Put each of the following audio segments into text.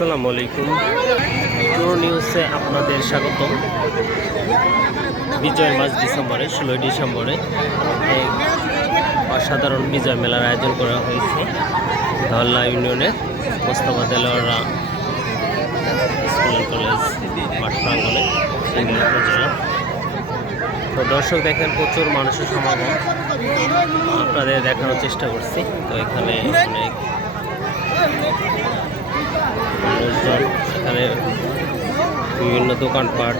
আসসালামু আলাইকুম। ট্রু নিউজে আপনাদের স্বাগতম। বিজয় মাস ডিসেম্বরে 16 ডিসেম্বরে এক অসাধারণ বিজয় মেলার আয়োজন করা হয়েছে ধল্লা ইউনিয়নের Mostafa Delowara school and college মাঠ প্রাঙ্গণে উপজেলা। তো দর্শক দেখেন প্রচুর মানুষের সমাগম, আপনাদের দেখানোর চেষ্টা করছি। তো এখানে অনেক মানুষজন, এখানে বিভিন্ন দোকানপাট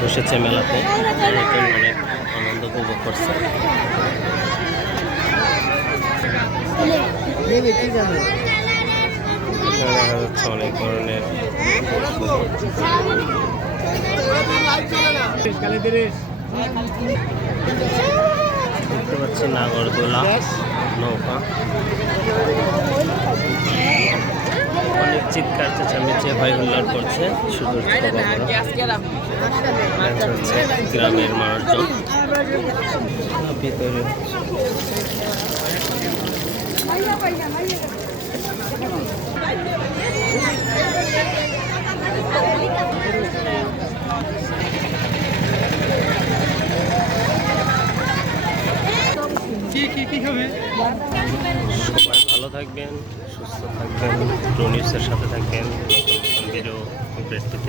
বসেছে মেলাতে, মানুষজন অনেক আনন্দ উপভোগ করছে। এখানে দেখা যাচ্ছে অনেক ধরনের দেখতে পাচ্ছি নাগরদোলা, নৌকা, অনেক চিৎকার চেঁচামেচি হয় হুল্লার করছে। শুধু হচ্ছে গ্রামের মানুষজন ভিতরে সবাই ভালো থাকবেন, সুস্থ থাকবেন, ট্রু নিউজের সাথে থাকবেন। নতুন ভিডিও আপডেট পেতে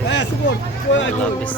আল্লাহ হাফেজ।